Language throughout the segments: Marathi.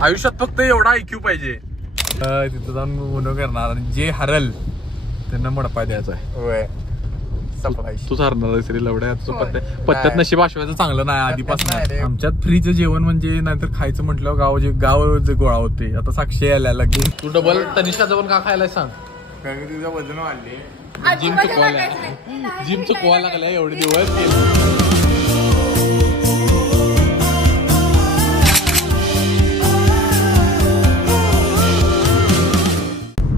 आयुष्यात फक्त एवढा IQ पाहिजे. तिथं जाऊन उन्हो करणार आणि जे हरल त्यांना मडपा द्यायचा आहे. तूच हरणार श्री लवड्या. पत्त्यात नशीब आशवायचं चांगलं नाही आधीपासून. आमच्यात फ्रीचं जेवण म्हणजे नाहीतर खायचं म्हटलं गाव जे गोळा होते. आता साक्षी यायला लागली. तू डबल तनिषा जवळ का खायला सांग. तुझं वजन वाढले. जिम चुकवा लागल्या एवढे दिवस.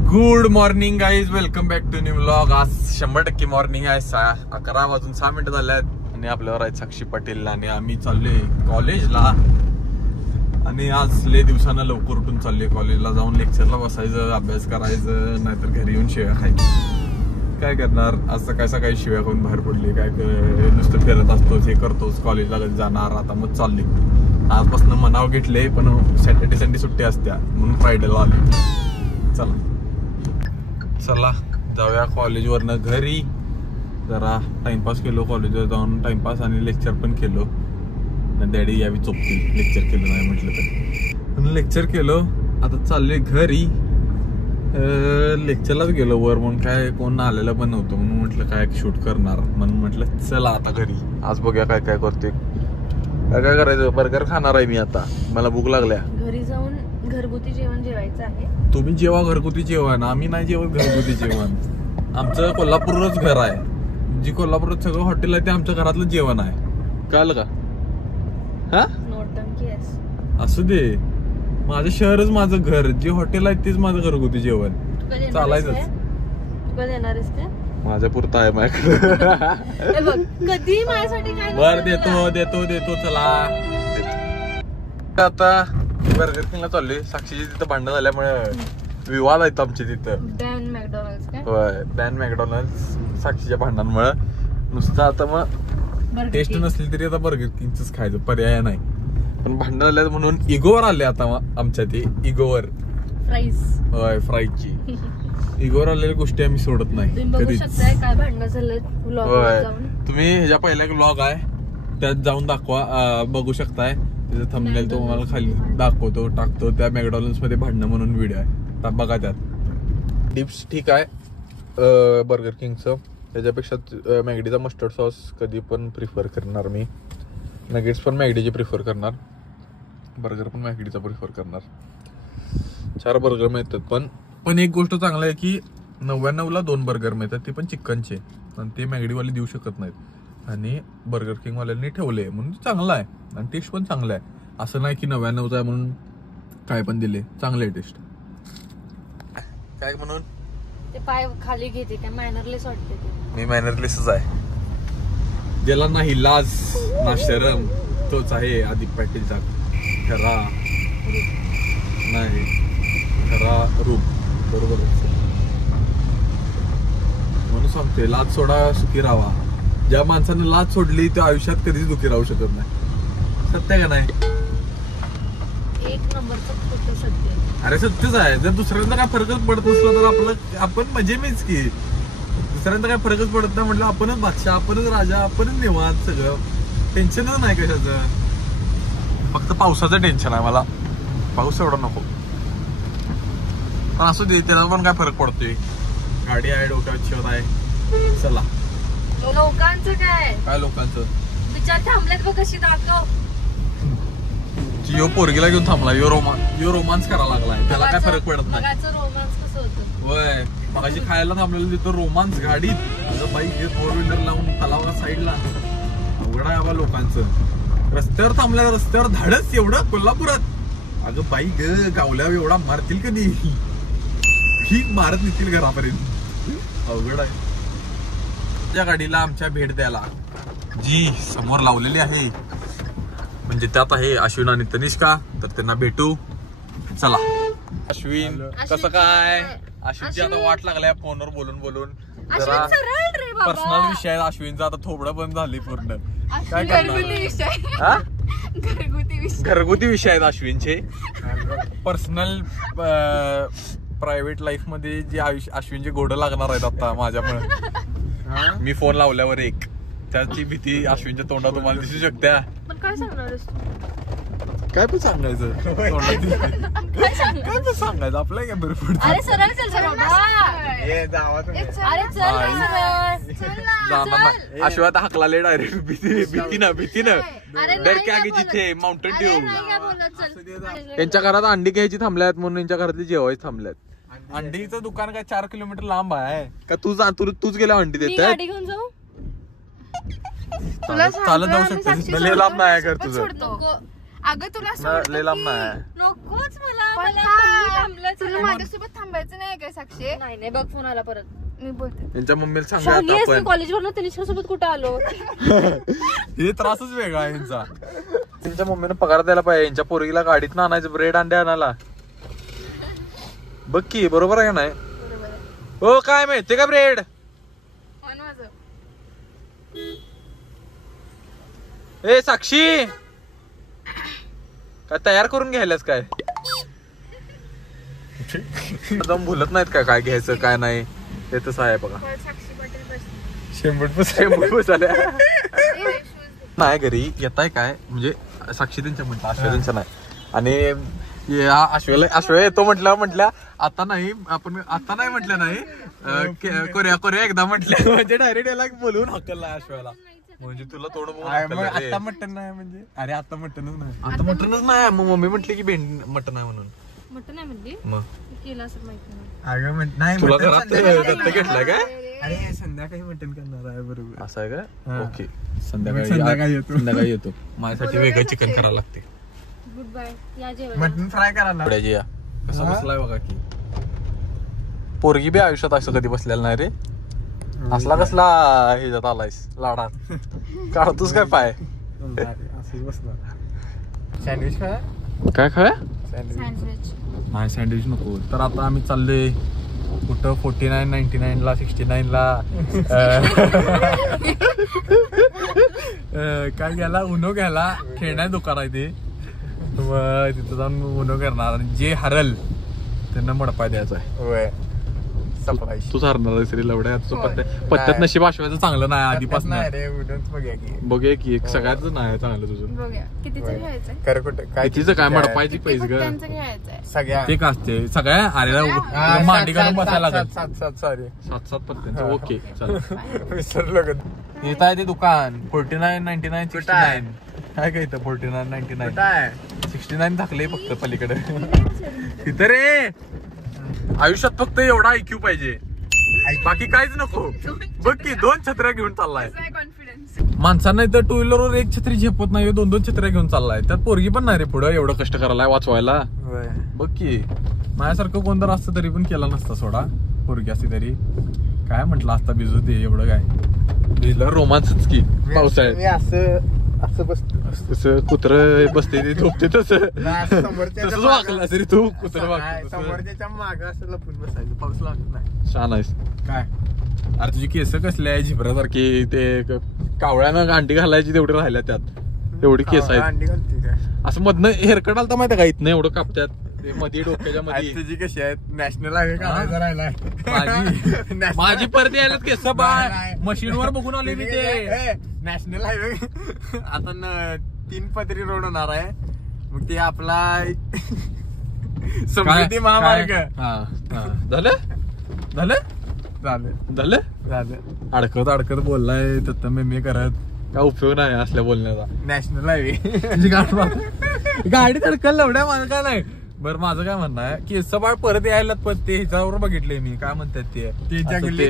Good morning guys, welcome back to new vlog. आज 100% मॉर्निंग आहे. 11 वाजून 6 मिनिटं झाल्यात आणि आपल्यावर आहेत साक्षी पाटील आणि आम्ही चाललोय कॉलेजला. आणि आज लय दिवसानं लवकर उठून चाललोय कॉलेजला. जाऊन लेक्चरला बसायचं, अभ्यास करायचं, नाहीतर घरी येऊन शिव्या खायची. काय करणार, आज सकाळी सकाळी शिव्या खाऊन बाहेर पडली. काय नुसतं फिरत असतोच, हे करतोच, कॉलेजला कधी जाणार. आता मग चालले. आजपासून मनाव घेतले, पण सॅटर्डे संडे सुट्टी असत्या म्हणून फ्रायडेला आले. चला जाऊया कॉलेजवरनं घरी. जरा टाइमपास केलो, कॉलेजवर जाऊन टाइमपास आणि लेक्चर पण केलो. डॅडी यावी चोपती लेक्चर केलं नाही म्हटलं तर. म्हणून लेक्चर केलो. आता चालले घरी. लेक्चरलाच गेलो वर म्हणून काय कोण आलेलं पण नव्हतं म्हणून म्हटलं काय शूट करणार म्हणून म्हटलं चला आता घरी. आज बघूया काय काय करते. काय करायचं, बर्गर खाणार आहे मी आता. मला भूक लागल्या. घरी जाऊन घरगुती जेवण जेवायचं आहे. तुम्ही जेवा घरगुती जेवण, आम्ही नाही जेवत घरगुती जेवण. आमचं कोल्हापूरच घर आहे. जी कोल्हापूरात सगळं हॉटेल आहे ते आमच्या घरातलं जेवण आहे. कळलं का? हा असू दे, माझं शहरच माझं घर. जे हॉटेल आहे तेच माझं घरगुती जेवण. चालायचंच. माझ्या पुरतं आहे माझ्याकडे. कधी माझ्यासाठी काय बर देतो चला. आता बर्गर किंगला चाललोय. साक्षीची तिथं भांडण झाल्यामुळे विवाद आहेत आमचे तिथं. बॅन मॅकडॉनल्ड साक्षीच्या भांडणांमुळे. नुसतं आता मग टेस्ट नसली तरी आता बर्गर किंगच खायचं, पर्याय नाही. पण भांडण झाल्यात म्हणून इगोवर आले आता आमच्या. ते इगोवर होय, फ्राईजची इगोवर आलेल्या गोष्टी आम्ही सोडत नाही कधीच. होय, तुम्ही ह्याच्या पहिला एक व्लॉग आहे त्यात जाऊन बघू शकताय. त्याचं थंबनेल तो मला खाली दाखवतो, टाकतो. त्या मॅकडॉनल्ड्स मध्ये भांडणं म्हणून व्हिडिओ आहे, बघा त्यात. डिप्स ठीक आहे बर्गर किंगचं. त्याच्यापेक्षा मॅगडीचा मस्टर्ड सॉस कधी पण प्रिफर करणार मी. नगेट्स पण मॅगडीचे प्रिफर करणार, बर्गर पण मॅगडीचा प्रिफर करणार. 4 बर्गर मिळतात. पण एक गोष्ट चांगली आहे की 99ला 2 बर्गर मिळतात, ते पण चिकनचे. आणि ते मॅगडीवाले देऊ शकत नाहीत. आणि बर्गर किंग वाल्यांनी ठेवले म्हणून चांगलं आहे. आणि टेस्ट पण चांगलं आहे. असं नाही की 99चा आहे म्हणून काय पण दिले. चांगले आहे टेस्ट. काय म्हणून ते पाय खाली घेते काय मॅनरलेस वाटते. मी मॅनरलेसच आहे. ज्याला नाही लाज ना शरम तोच आहे आदिप पाटीलचा खरा नाही खरा रूप. बरोबर म्हणून सांगते, लाज सोडा सुखी राहा. ज्या माणसाने लाज सोडली त्या आयुष्यात कधीच दुखी राहू शकत नाही. सत्य का नाही? एक नंबरचं खोटं सत्य. अरे सत्यच आहे. जर दुसऱ्यांदा काय फरकच पडत नसला तर आपण मजे मीच की. दुसऱ्यांदा काय फरकच पडत नाही म्हटलं आपणच बादशाह, आपणच राजा, आपणच निवांत. सगळं टेन्शनच नाही कशाचं. फक्त पावसाचं टेन्शन आहे मला. पाऊस एवढा नको. पण असू दे, त्याला पण काय फरक पडतोय. गाडी आहे, डोक्यात छत आहे. चला. लोकांचं काय लोकांचं विचार थांबलेत बघ कशी दाखव. यो पोरगीला घेऊन थांबला. यो रोमांस करायला लागलाय. त्याला काय फरक पडत नाही. रोमांस कसं होतं. होय, मगाशी खायला थांबलेलं तिथं रोमांस गाडीत. अगं बाई, हे 4 व्हीलर लावून तलावा साईडला. अवघड आहे बाबा लोकांचं. रस्त्यावर थांबल्या, रस्त्यावर धाडस एवढं कोल्हापुरात. अगं बाई ग, गावल्या एवढा मारतील कधी. ठीक मारत निघतील घरापर्यंत. अवघड आहे. त्या गाडीला आमच्या भेट द्यायला जी समोर लावलेली आहे, म्हणजे त्यात आहे अश्विन आणि तनिष्का. तर त्यांना भेटू. चला. अश्विन कसं काय? अश्विनची आता वाट लागल्या फोनवर बोलून. जरा पर्सनल विषय आहे अश्विनचा. आता थोबडं बंद झाली पूर्ण. काय करणार? घरगुती विषय आहेत अश्विनचे. पर्सनल प्रायव्हेट लाईफ मध्ये जे अश्विनचे घोडं लागणार आहेत आता माझ्यामुळे. मी फोन लावल्यावर एक त्याची भीती अश्विनच्या तोंडात तुम्हाला दिसू शकते. पण काय सांगणार काय पण सांगायचं काय पण सांगायचं आपलं काय बरं पडतं. अरे सरळ चल सरळ अरे चल जाणार आशिवात हाकलाले डायरेक्ट भीतीनं डर के आगे जिथे माउंटेन ड्यू. यांच्या घरात अंडी घ्यायची थांबल्यात म्हणून यांच्या घरातली जेवायची थांबल्यात. अंडीचं दुकान काय 4 किलोमीटर लांब आहे का? तूच गेल्या अंडी देत गाडी घेऊन जाऊ चालत जाऊ शकतेस. लय लांब नाही घर तुझं. अगं तुला लय लांब नाही. नकोच मला तुला माझ्यासोबत थांबायचं नाही काय साक्षी? नाही बघ फोन आला परत. मी बोलते त्यांच्या मम्मीला सांगा आपण कॉलेजवरून तनिष्का सोबत कुठं आलो. हे त्रासच वेगळा आहे यांचा. त्यांच्या मम्मीने पगार द्यायला पाहिजे. यांच्या पोरगीला गाडीत आणायचं ब्रेड अंडे आणायला. बघ की बरोबर आहे का नाही? हो काय माहितीये का ब्रेड ए साक्षी काय तयार करून घ्यायलाच काय? एकदम भुलत नाहीत का काय घ्यायचं काय नाही ते तसं आहे बघा. शेंबूट झाल्या नाही घरी येताय काय म्हणजे साक्षी त्यांच्या म्हटलं आश्वय त्यांच्या नाही. आणि आश्वय येतो म्हटल्या आता नाही आपण आता नाही म्हटलं नाही कोऱ्या एकदा म्हटलं म्हणजे डायरेक्ट याला बोलवून हकलला आश्वयाला. म्हणजे तुला थोडं आता मटन नाही म्हणजे अरे आता मटनच नाही. आता मटनच नाही. मग मम्मी म्हटली की मटन आहे म्हणून. मटन आहे म्हणली मग केलं असं माहिती नाही तुला घरात दत्त घेतलाय काय? अरे संध्याकाळी मटण करणार आहे बरोबर. असं आहे का? ओके संध्याकाळी येतो. माझ्यासाठी वेगळं चिकन करायला लागते. गुड बाय या जेवण. मटण फ्राय करायला या कसा बसलाय बघा की. पोरगी बी आयुष्यात असं कधी बसलेलं नाही रे. असला कसला ह्याच्यात आलायस लाडात काढतोस काय पाय? असंच बसणार. सँडविच खा. काय खाय सँडविच नाही सँडविच नको. तर आता आम्ही चाललोय कुठं 49, 99 ला 69 ला काय घ्यायला उनो घ्यायला खेळण्या दुकान आहे ते. मग तिथं जाऊन उनो करणार आणि जे हरल त्यांना मडपाय द्यायचा आहे. तूच हरणार आहेस रे लवड्या. पत्त्यात नशीब आश्वायचं चांगलं नाही आधीपासून. बघूया की सगळ्याच नाही चांगलं तुझं. बघूया कितीचं घ्यायचंय. कर कुठे काय तिचं काय मडपायची पैसे ग त्यांचं घ्यायचंय सगळ्या ते का असते सगळ्या अरे मांडी घालून बसायला लागत. 7 सॉरी 7 पत्त्यांचं. ओके चला विसरलो का? येत आहे ते दुकान 49, 99, 69 काय काय इथं 49, 99 काय 69 टाकले फक्त पलीकडे. तिथं रे आयुष्यात फक्त एवढा IQ पाहिजे बाकी काहीच नको. बघ की 2 छत्र्या घेऊन चाललाय. माणसांना इथं 2 व्हीलरवर 1 छत्री झेपत नाही 2 छत्र्या घेऊन चाललाय. त्यात पोरगी पण नाही रे पुढं एवढं कष्ट करायला वाचवायला. बघ की माझ्यासारखं कोणतं असतं तरी पण केला नसता सोडा. पोरगी असती तरी काय म्हटलं असता भिजू दे एवढं काय भिजलं रोमांचच की पावसाळ्यात. असं बसतो तसं कुत्र बसते ते झोपते तसं समोरच्या वाकला तरी तू कुत्र वाकतो समोरच्या माग असं लपून बसायचं. पाऊस लागत नाही. छान आहेस. काय अरे तुझी केस कसले आहे झिबरासारखी ते कावळ्यानं अंडी घालायची तेवढी राहिल्या त्यात एवढी केस आहेत. अंडी घालते काय असं मधनं हेअरकट आलता माहिती का इथनं एवढं कापत्यात ते मध्ये डोक्याच्या मध्ये. तुझी कशी आहेत नॅशनल हायवे काढायचा राहिलाय. माझी परत यायला केस बाय मशीनवर बघून आले मी ते. नॅशनल हायवे आता 3 पदरी रोड होणार आहे. मग ते आपला समृद्धी महामार्ग झालं झालं झालं झालं झालं. अडकत बोललाय तर मी करत काय उपयोग नाही असल्या बोलण्याचा. नॅशनल हायवे तुझी गाडी धडकल एवढ्या माझं काय नाही. बरं माझं काय म्हणणं आहे की सबाळ परत यायला पण ते ह्याच्यावर बघितलंय मी काय म्हणतात ते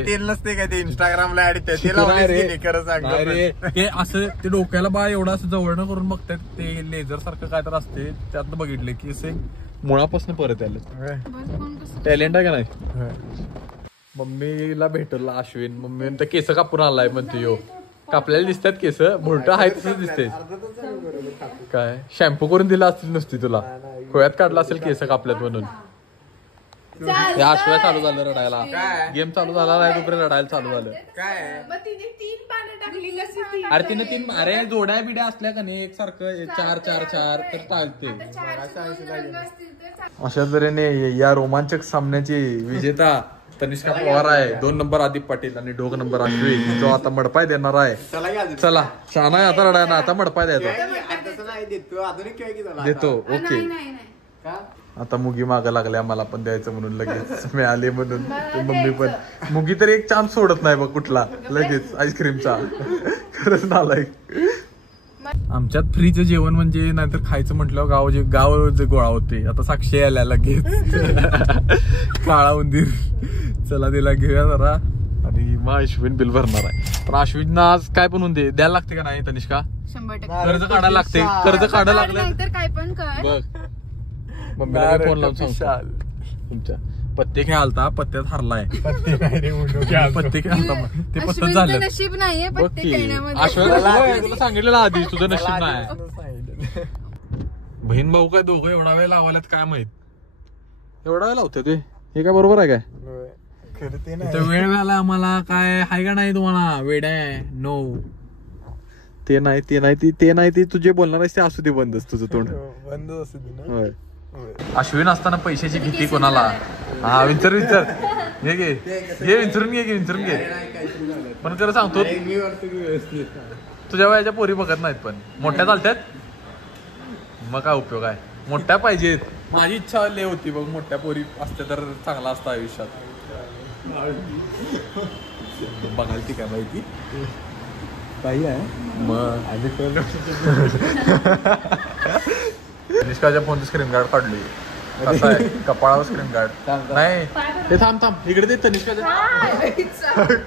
तेल नसते काय ते इंस्टाग्रामला ऍड ते खरं सांग रे ते असं ते डोक्याला बाळ एवढं असं जवळनं करून बघतात ते लेझर सारखं काय तर असते त्यातनं बघितले की असे मुळापासून परत यायला टॅलेंट आहे का नाही. मम्मीला भेटला अश्विन मम्मी तर केस कापून आलाय म्हणते यो. कापल्याला दिसतात केस भोलट आहे तसंच दिसते. काय शॅम्पू करून दिला असतील नुसती तुला खोयात काढला असेल केस कापल्यात म्हणून. आश्वया चालू झालं रडायला. गेम चालू झाला नाही तोपर्यंत रडायला चालू झालं. अरे तिने 3 अरे जोड्या बिड्या असल्या का नाही एक सारखं 4-4-4 तर चालते. अशा तऱ्हेने या रोमांचक सामन्याची विजेता तनिष्का पवार आहे. 2 नंबर आदिप पाटील आणि 2 नंबर अश्विन जो आता मडपाय देणार आहे. चला शहाणा आता रडायला आता मडपाय द्यायचा. नाही देतो अजून एक खेळ की झाला देतो ओके नाही नाही नाही का आता मुगी मागं लागल्या मला पण द्यायचं म्हणून लगेच मिळाले म्हणून मला ते मम्मी पण मुगी तरी एक चान्स सोडत नाही बघ कुठला लगेच आईस्क्रीमचा खरंच नालायक आमच्यात फ्रीचं जेवण म्हणजे नाहीतर खायचं म्हटलं गाव जे गोळा होते आता साक्षी आल्या लगेच काळा उंदीर चला तिला घेऊया जरा आणि मग अश्विन बिल भरणार आहे पण अश्विन आज काय पण दे द्यायला लागते का नाही तनिष्का 100% कर्ज काढायला लागते कर्ज काढायला लागलं नाहीतर काय पण कर बघ मम्मीला फोन लावून सांगतो तुमच्या पत्ते खेळालता पत्त्यात हरलाय पत्ते खेळालता ते पत्त अश्विनचं झालं नशीब नाहीये पत्ते खेळण्यामध्ये अश्विन तुला सांगितलेलं आधी तुझं नशीब नाही बहीण भाऊ काय दोघं एवढा वेळ लावायलात काय माहित एवढा वेळ लावते ते हे काय बरोबर आहे काय इथं वेळ मिळाला आम्हाला काय आहे का नाही तुम्हाला वेळ आहे नो ते नाही ती तुझे बोलणार आहेस ते असू दे बंदच तुझं तोंड बंद असू दे ना होय अश्विन असताना पैशाची भीती कोणाला हा विचार घे विचारून घे पण खरं सांगतो तुझ्या वयाच्या पोरी बघत नाहीत पण मोठ्या चालत्यात मग काय उपयोग आहे मोठ्या पाहिजेत माझी इच्छा लय होती बघ मोठ्या पोरी असते तर चांगला असतं आयुष्यात बघायला ती काय माहिती काही आहे मग निष्काच्या फोनचं स्क्रीन गार्ड काढली कसं आहे कपाळावर स्क्रीन गार्ड नाही ते थांब इकडे ते तनिष्का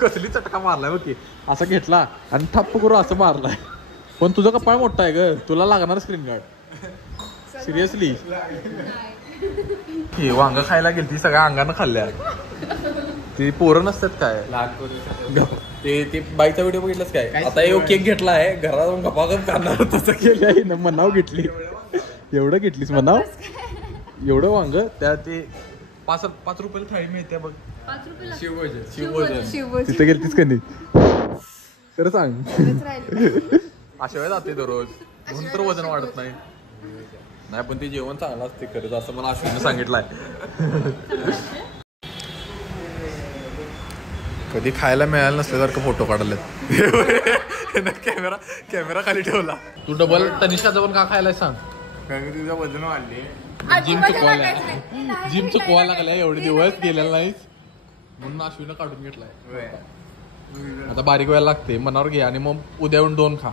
कसली चटका मारलाय बघ की असा घेतला आणि ठप्प करू असं मारलाय पण तुझं कपाळ मोठा आहे ग तुला लागणार स्क्रीन गार्ड सिरियसली ही वांग खायला गेली ती सगळ्या अंगानं खाल्ल्या ती पोरं नसतात काय ते बाईचा व्हिडिओ बघितलास काय आता एक केक घेतला आहे घरात जाऊन गपागप करणार तसं केलं आहे ना मनाव घेतली एवढं घेतलीस मनाव एवढं वांग त्या ते 5 रुपयाला थाळी मिळते बघ 5 रुपयाला शिवभोजन तिथे गेलतीस का नाही खरं सांग अशा वेळेस जाते दररोज म्हणून तर वजन वाढत नाही पण ते जेवण चांगलं असते खरंच असं मला अश्विनने सांगितलंय कधी खायला मिळालं नसल्यासारखं फोटो काढलेत कॅमेरा खाली ठेवला तू डबल तनिष्काचं पण का खायला सांग कारण तुझं वजन वाढले जिम चुकवा लागलाय एवढे दिवस गेलेला नाहीच म्हणून अश्विन काढून घेतलाय आता बारीक व्हायला लागते मनावर घे आणि मग उद्या येऊन 2 खा